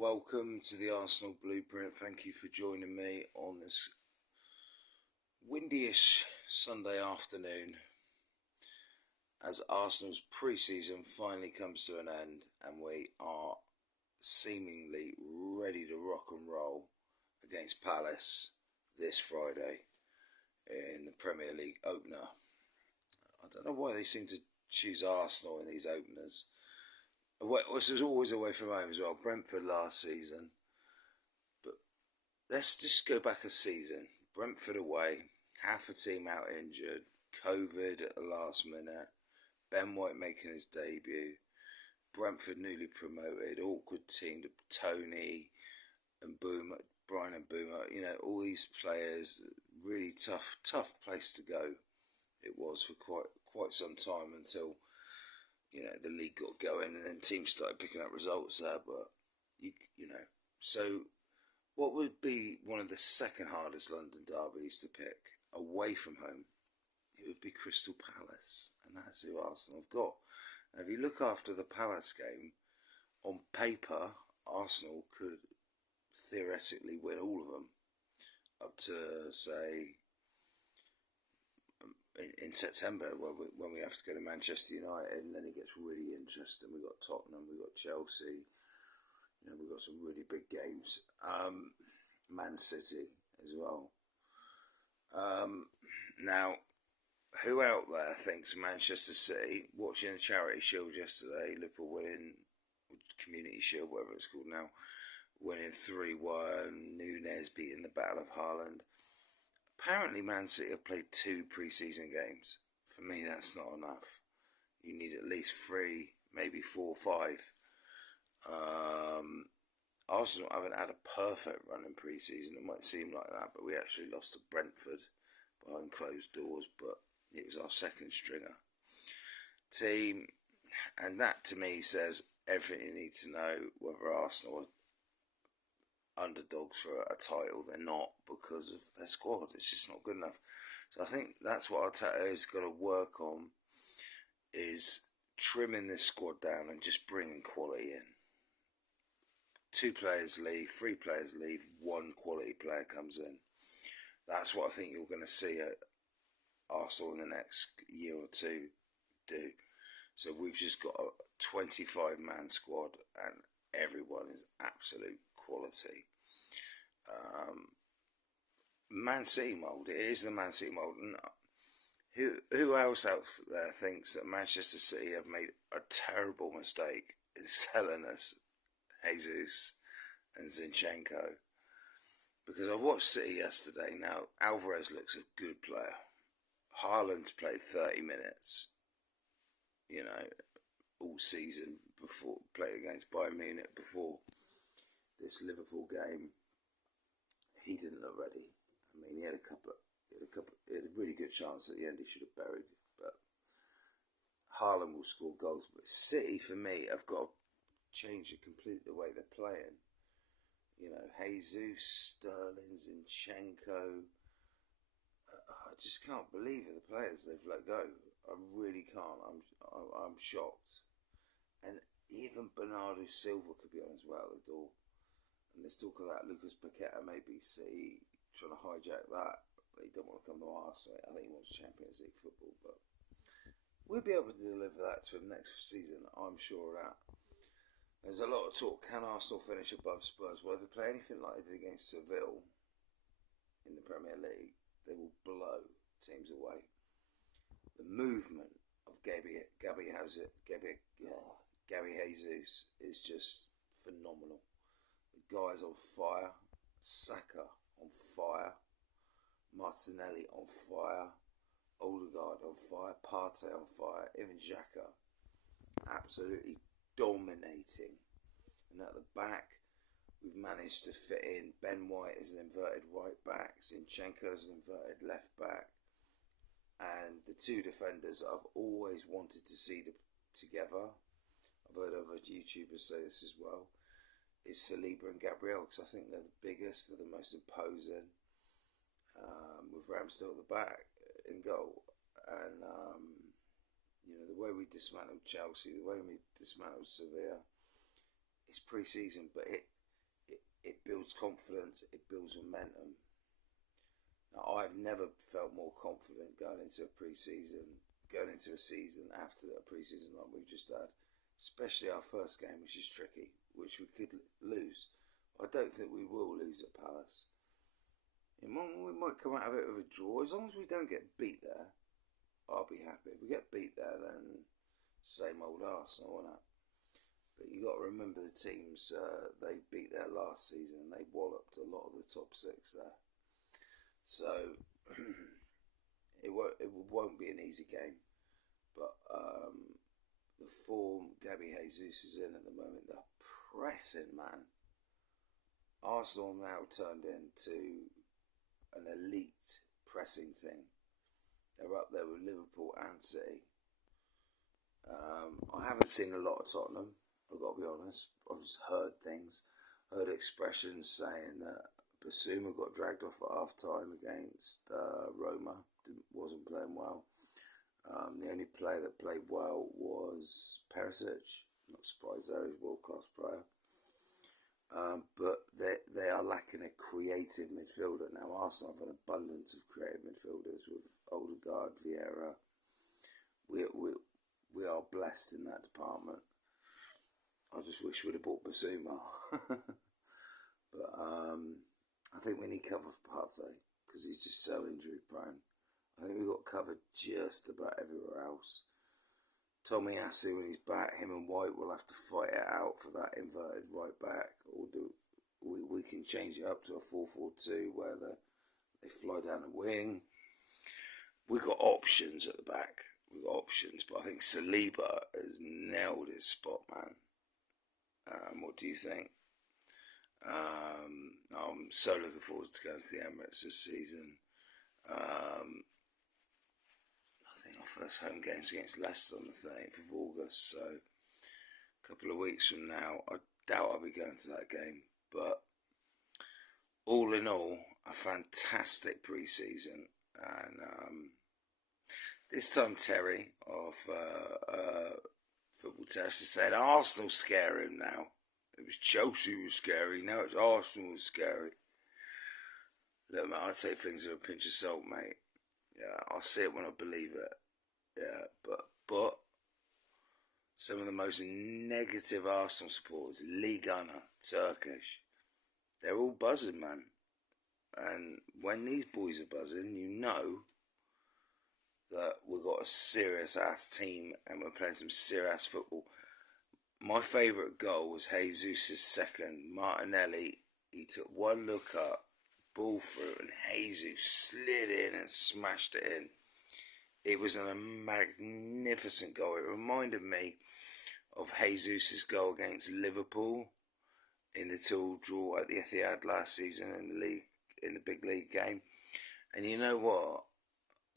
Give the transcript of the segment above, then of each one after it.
Welcome to the Arsenal Blueprint. Thank you for joining me on this windy-ish Sunday afternoon as Arsenal's pre-season finally comes to an end and we are seemingly ready to rock and roll against Palace this Friday in the Premier League opener. I don't know why they seem to choose Arsenal in these openers. This was always away from home as well. Brentford last season. But let's just go back a season. Brentford away, half a team out injured, COVID at the last minute, Ben White making his debut, Brentford newly promoted, awkward team, Tony and Boomer, Brian and Boomer, all these players, really tough place to go. It was for quite some time until the league got going and then teams started picking up results there. But, so what would be one of the second hardest London derbies to pick away from home? It would be Crystal Palace, and that's who Arsenal have got. Now, if you look after the Palace game, on paper, Arsenal could theoretically win all of them up to, say, in September when we have to go to Manchester United, and then it gets really interesting. We've got Tottenham, we've got Chelsea, we've got some really big games. Man City as well. Now, who out there thinks Manchester City, watching the Charity Shield yesterday, Liverpool winning, Community Shield, whatever it's called now, winning 3-1, Nunes beating the Battle of Haaland. Apparently Man City have played 2 pre-season games. For me, that's not enough. You need at least 3, maybe 4 or 5. Arsenal haven't had a perfect run in pre-season. It might seem like that, but we actually lost to Brentford behind closed doors, but it was our second stringer team. And that, to me, says everything you need to know whether Arsenal are underdogs for a title. They're not, because of their squad. It's just not good enough. So I think that's what Arteta is going to work on, is trimming this squad down and just bringing quality in. 2 players leave, 3 players leave, 1 quality player comes in. That's what I think you're going to see at Arsenal in the next year or two do. So we've just got a 25-man squad and everyone is absolute quality. Man City mould. It is the Man City mould. Who else out there thinks that Manchester City have made a terrible mistake in selling us Jesus and Zinchenko? Because I watched City yesterday. Now, Alvarez looks a good player. Haaland's played 30 minutes, all season before, played against Bayern Munich before this Liverpool game. He didn't look ready. I mean, he had a really good chance at the end he should have buried, but Haaland will score goals. But City, for me, have got to change the way they're playing. Jesus, Sterling, Zinchenko. I just can't believe it, the players they've let go. I really can't. I'm shocked. And even Bernardo Silva could be on his way out the door. And there's talk of that Lucas Paqueta maybe City trying to hijack that, but he don't want to come to Arsenal. I think he wants Champions League football, but we'll be able to deliver that to him next season. I'm sure of that. There's a lot of talk. Can Arsenal finish above Spurs? Well, if they play anything like they did against Sevilla in the Premier League, they will blow teams away. The movement of Gabby Jesus is just phenomenal. The guy's on fire. Saka on fire. Martinelli on fire. Odegaard on fire. Partey on fire. Even Xhaka absolutely dominating. And at the back, we've managed to fit in Ben White as an inverted right back, Zinchenko as an inverted left back, and the 2 defenders I've always wanted to see together. I've heard other YouTubers say this as well. Is Saliba and Gabriel, because I think they're the biggest, they're the most imposing. With Ramsdale at the back in goal, and the way we dismantled Chelsea, the way we dismantled Sevilla, it's pre-season, but it builds confidence, it builds momentum. Now, I've never felt more confident going into a pre-season, going into a season after a pre-season like we've just had, especially our first game, which is tricky, which we could lose. I don't think we will lose at Palace. We might come out of it with a draw. As long as we don't get beat there, I'll be happy. If we get beat there, then same old Arsenal, won't it? But you got to remember the teams they beat there last season. They walloped a lot of the top six there. So it won't be an easy game, but the form Gabby Jesus is in at the moment, the pressing, man. Arsenal now turned into an elite pressing team. They're up there with Liverpool and City. I haven't seen a lot of Tottenham, I've got to be honest. I've just heard things, heard expressions saying that Basuma got dragged off at half time against Roma, wasn't playing well. The only player that played well was Perisic. Not surprised there, he's a world class player. But they are lacking a creative midfielder now. Arsenal have an abundance of creative midfielders with Odegaard, Vieira. We are blessed in that department. I just wish we'd have bought Basuma. But I think we need cover for Partey because he's just so injury prone. I think we've got covered just about everywhere else. Tomiyasu, when he's back, him and White will have to fight it out for that inverted right back. Or we can change it up to a 4-4-2 where they fly down the wing. We've got options at the back. We've got options, but I think Saliba has nailed his spot, man. What do you think? I'm so looking forward to going to the Emirates this season. I think our first home game's against Leicester on the 13th of August, so a couple of weeks from now, I doubt I'll be going to that game. But all in all, a fantastic pre-season, and this time Terry of Football Terrace said Arsenal scare him now. It was Chelsea was scary, now it's Arsenal was scary. Look, mate, I take things with a pinch of salt, mate. Yeah, I'll see it when I believe it. Yeah, but some of the most negative Arsenal supporters, Lee Gunner, Turkish, they're all buzzing, man. And when these boys are buzzing, you know that we've got a serious ass team and we're playing some serious football. My favourite goal was Jesus' second. Martinelli, he took one look up, ball through, and Jesus slid in and smashed it in. It was a magnificent goal. It reminded me of Jesus' goal against Liverpool in the 2 draw at the Etihad last season in the league, in the big league game. And you know what?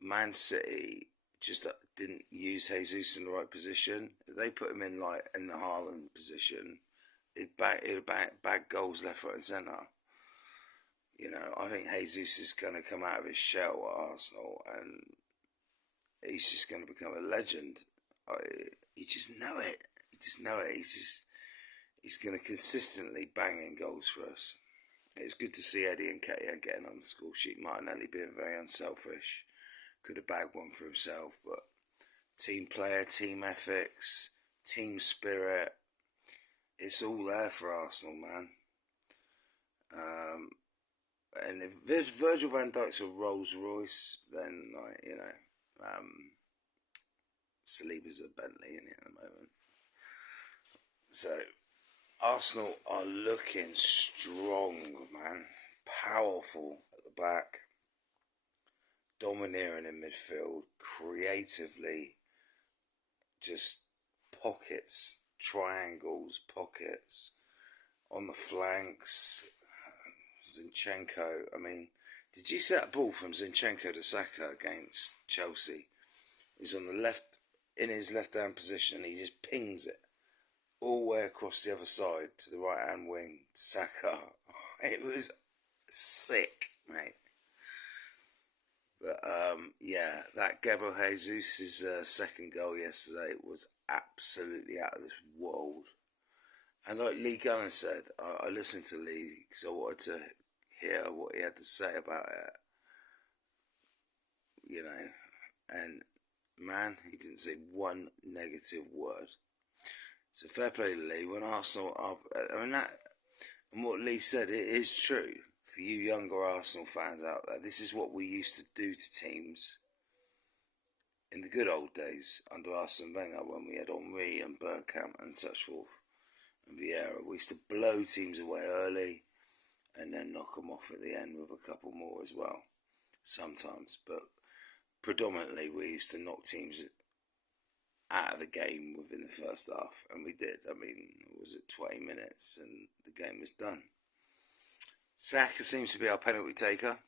Man City just didn't use Jesus in the right position. If they put him in the Haaland position, it'd bag goals left, right, and centre. You know, I think Jesus is going to come out of his shell at Arsenal, and he's just going to become a legend. You just know it. You just know it. He's going to consistently bang in goals for us. It's good to see Eddie and Katia getting on the score sheet. Martinelli being very unselfish. Could have bagged one for himself, but team player, team ethics, team spirit, it's all there for Arsenal, man. And if Virgil van Dijk's a Rolls Royce, then Saliba's a Bentley in it at the moment. So Arsenal are looking strong, man. Powerful at the back. Domineering in midfield, creatively, just pockets, triangles, pockets on the flanks. Zinchenko, I mean, did you see that ball from Zinchenko to Saka against Chelsea? He's on the left, in his left-hand position, he just pings it all the way across the other side to the right-hand wing to Saka. It was sick, mate. But yeah, that Gabo Jesus' second goal yesterday was absolutely out of this world. And like Lee Gunner said, I listened to Lee because I wanted to hear what he had to say about it, you know. And man, he didn't say one negative word. So fair play to Lee. When Arsenal are, I mean that, and what Lee said, it is true for you younger Arsenal fans out there. This is what we used to do to teams in the good old days under Arsene Wenger when we had Henry and Bergkamp and such forth and Vieira. We used to blow teams away early and then knock them off at the end with a couple more as well, sometimes. But predominantly we used to knock teams out of the game within the first half, and we did. I mean, was it 20 minutes and the game was done. Saka seems to be our penalty taker.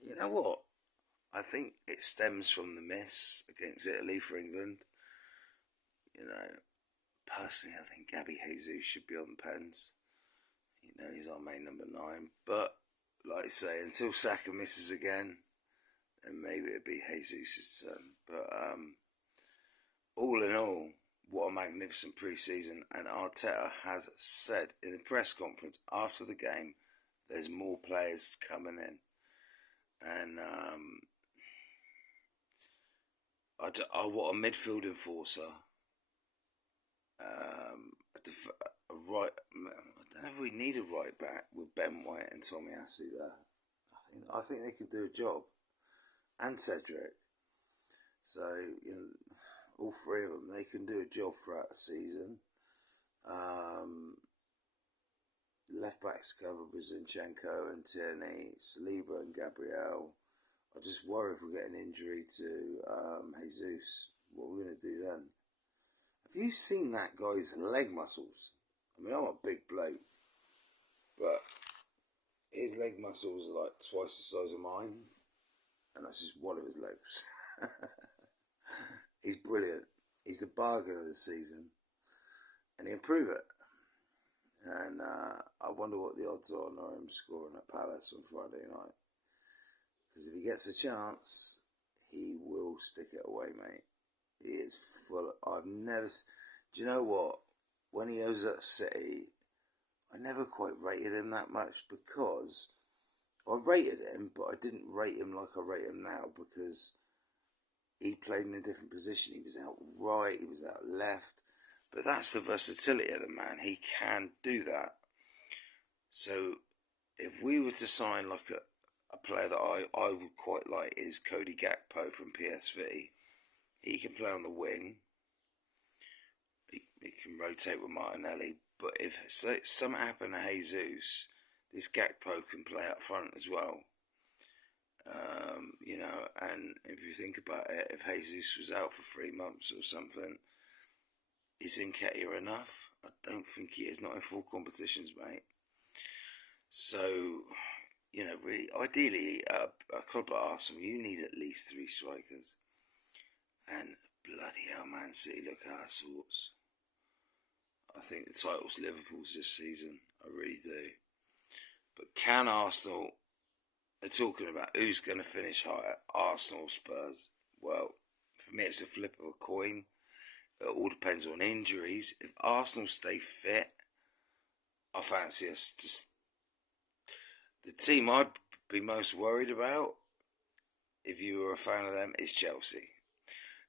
You know what? I think it stems from the miss against Italy for England. You know, personally, I think Gabby Jesus should be on the pens. You know, he's our main number 9. But, like I say, until Saka misses again, then maybe it'd be Jesus' turn. But, all in all, what a magnificent pre-season. And Arteta has said in the press conference after the game, there's more players coming in. And I want a midfield enforcer. A right. I don't know if we need a right back with Ben White and Tommy Ashley there. I think they could do a job. And Cedric. So, you know, all three of them, they can do a job throughout the season. Left backs covered with Zinchenko and Tierney, Saliba and Gabriel. I just worry if we get an injury to Jesus. What are we going to do then? Have you seen that guy's leg muscles? I mean, I'm a big bloke, but his leg muscles are like twice the size of mine, and that's just one of his legs. He's brilliant. He's the bargain of the season, and he'll prove it. And I wonder what the odds are on him scoring at Palace on Friday night. Because if he gets a chance, he will stick it away, mate. He is full. I've never. Do you know what? When he was at City, I never quite rated him that much because I rated him, but I didn't rate him like I rate him now because he played in a different position. He was out right, he was out left. But that's the versatility of the man. He can do that. So if we were to sign like a player that I would quite like is Cody Gakpo from PSV. He can play on the wing. He can rotate with Martinelli. But if something happened to Jesus, this Gakpo can play up front as well. You know, and if you think about it, if Jesus was out for 3 months or something, is Nketiah enough? I don't think he is, not in full competitions, mate. So, you know, really, ideally, a club like Arsenal, you need at least 3 strikers. And bloody hell, Man City look out of sorts. I think the title's Liverpool's this season. I really do. But can Arsenal... They're talking about who's going to finish higher, Arsenal or Spurs. Well, for me, it's a flip of a coin. It all depends on injuries. If Arsenal stay fit, I fancy us to... The team I'd be most worried about, if you were a fan of them, is Chelsea.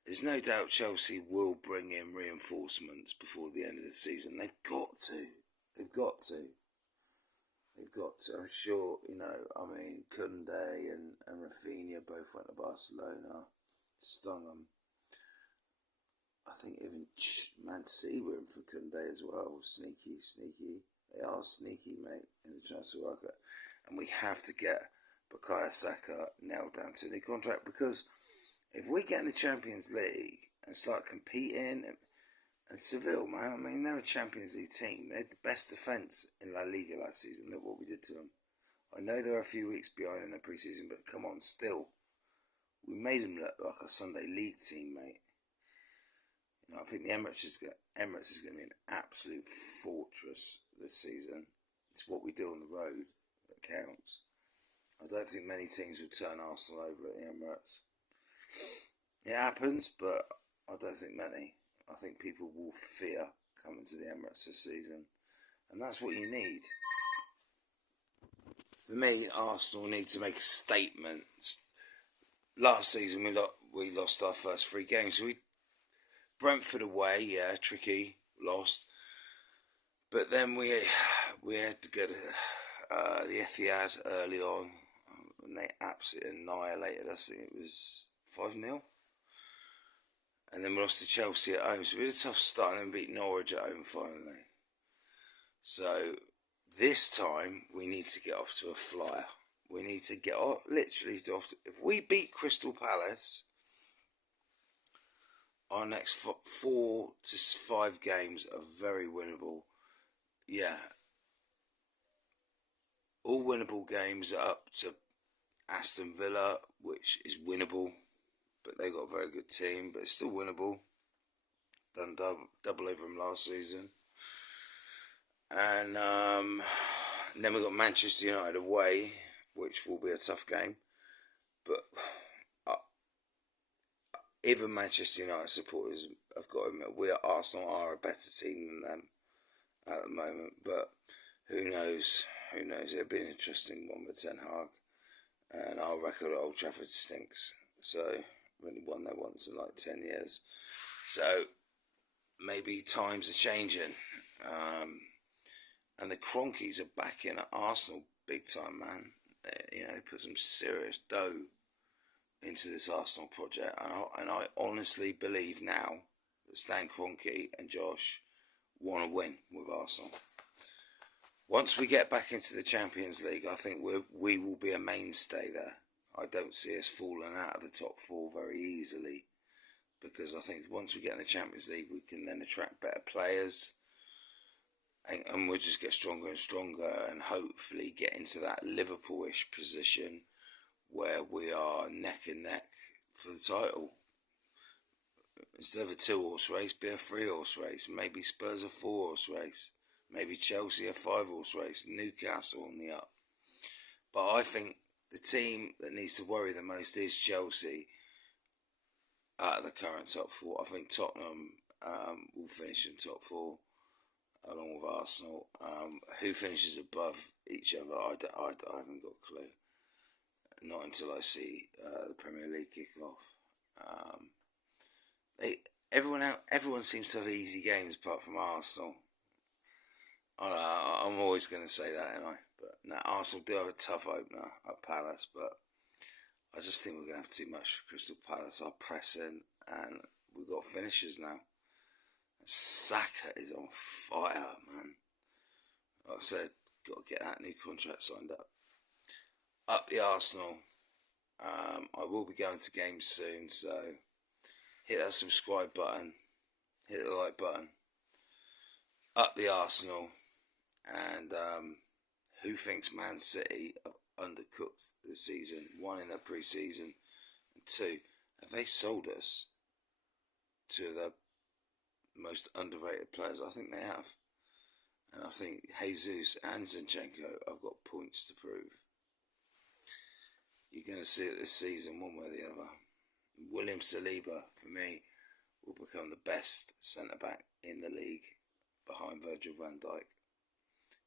There's no doubt Chelsea will bring in reinforcements before the end of the season. They've got to. They've got to. They've got to. I'm sure, you know, I mean, Koundé and Rafinha both went to Barcelona. Stung them. I think even Man City were in for Koundé as well. Sneaky. They are sneaky, mate, in the transfer market. And we have to get Bukayo Saka nailed down to the contract because if we get in the Champions League and start competing, and Sevilla, man, I mean, they're a Champions League team. They had the best defence in La Liga last season. Look what we did to them. I know they're a few weeks behind in the pre-season, but come on, still. We made them look like a Sunday League team, mate. You know, I think the Emirates is going to be an absolute fortress this season. It's what we do on the road that counts. I don't think many teams will turn Arsenal over at the Emirates. It happens, but I don't think many. I think people will fear coming to the Emirates this season. and that's what you need. For me, Arsenal need to make a statement. Last season we lost our first 3 games. Brentford away, yeah, tricky, lost. But then we had to go to the Etihad early on, and they absolutely annihilated us. I think it was 5-0. And then we lost to Chelsea at home. So we had a tough start, and then beat Norwich at home finally. So this time we need to get off to a flyer. We need to get off, literally off. If we beat Crystal Palace, our next 4 to 5 games are very winnable. Yeah, all winnable games are up to Aston Villa, which is winnable, but they got a very good team, but it's still winnable. Done double over them last season. And then we got Manchester United away, which will be a tough game. But even Manchester United supporters have got to admit, Arsenal are a better team than them at the moment. But who knows? Who knows? It'll be an interesting one with Ten Hag. And our record at Old Trafford stinks. So, we've only won there once in like 10 years. So, maybe times are changing. And the Cronkies are back in at Arsenal big time, man. They put some serious dough into this Arsenal project. And I honestly believe now that Stan Kroenke and Josh want to win with Arsenal. Once we get back into the Champions League, I think we will be a mainstay there. I don't see us falling out of the top 4 very easily, because I think once we get in the Champions League, we can then attract better players, and we'll just get stronger and stronger, and hopefully get into that Liverpool-ish position where we are neck and neck for the title. Instead of a 2-horse race, be a 3-horse race. Maybe Spurs a 4-horse race. Maybe Chelsea a 5-horse race. Newcastle on the up. But I think the team that needs to worry the most is Chelsea out of the current top 4. I think Tottenham will finish in top 4 along with Arsenal. Who finishes above each other, I haven't got a clue. Not until I see the Premier League kick off. Everyone seems to have easy games apart from Arsenal. I'm always going to say that, ain't I? But no, Arsenal do have a tough opener at Palace, but I just think we're going to have too much for Crystal Palace. Our pressing, and we've got finishers now. Saka is on fire, man. Like I said, got to get that new contract signed up. Up the Arsenal. I will be going to games soon, so hit that subscribe button, hit the like button. Up the Arsenal. And who thinks Man City have undercooked this season? 1, in their pre-season, and 2, have they sold us to the most underrated players? I think they have. And I think Jesus and Zinchenko have got points to prove. You're going to see it this season one way or the other. William Saliba, for me, will become the best centre-back in the league behind Virgil van Dijk.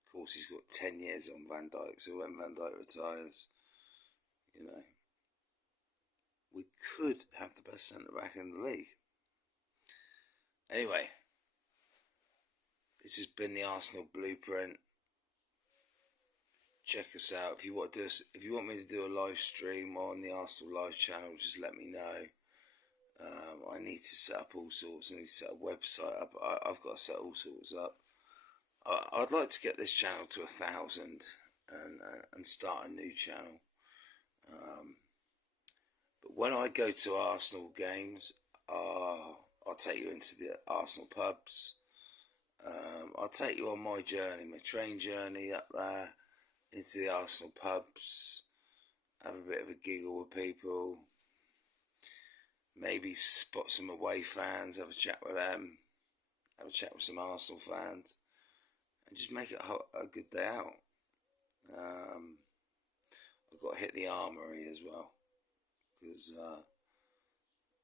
Of course, he's got 10 years on Van Dijk, so when Van Dijk retires, we could have the best centre-back in the league. Anyway, this has been the Arsenal Blueprint. Check us out. If you want me to do a live stream on the Arsenal Live channel, just let me know. I need to set up all sorts. I need to set a website up. I've got to set all sorts up. I'd like to get this channel to 1,000 and start a new channel. But when I go to Arsenal games, I'll take you into the Arsenal pubs. I'll take you on my journey, my train journey up there into the Arsenal pubs. Have a bit of a giggle with people. Maybe spot some away fans, have a chat with them. Have a chat with some Arsenal fans. And just make it a good day out. I've got to hit the armoury as well, because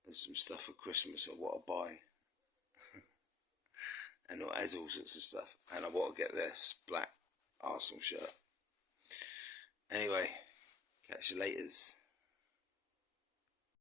there's some stuff for Christmas I want to buy. and it has all sorts of stuff. And I want to get this black Arsenal shirt. Anyway, catch you laters.